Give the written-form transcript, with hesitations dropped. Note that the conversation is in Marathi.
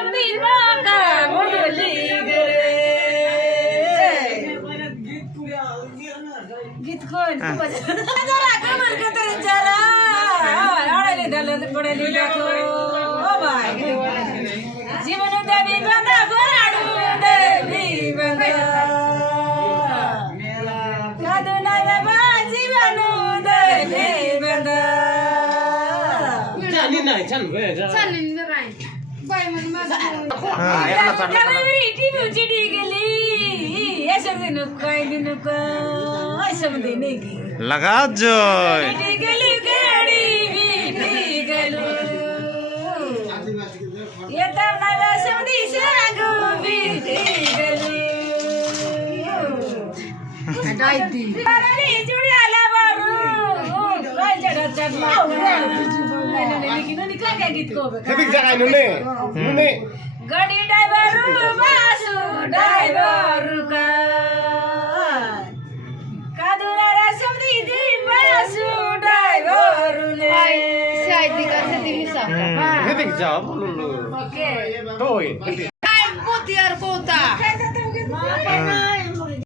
समधी माका मोडली गरे गीत कोण जरा कमर के तरी जरा आडले दल पडली दाखो ओ बाय जीवन देवी बंदा गोराडू देवी बंदा कादू नाही बाबा जीवन देवी बंदा चालली नाही छान चालली काय बाय म्हणजे चिडी गेली ऐसा दिन कोई दिन को ऐसा दिन की लगा जोय चिडी गेली गाडी बीटी गेलो ये तब ना वैसे दिसे गो बीटी गेलो डायती अरे जुड़ी आला बाबू कोई जड़ा चढ़ला लेकिन निकल के गीत को किती जगाय नुने गाडी ड्राइवर बासु ड्राइवर का कादुरा रे समधी दी बासु ड्राइवर ले शायदी का से दिवसा किती जा बोललो ओके तोय काय पोती यार पोता काय जातो गीत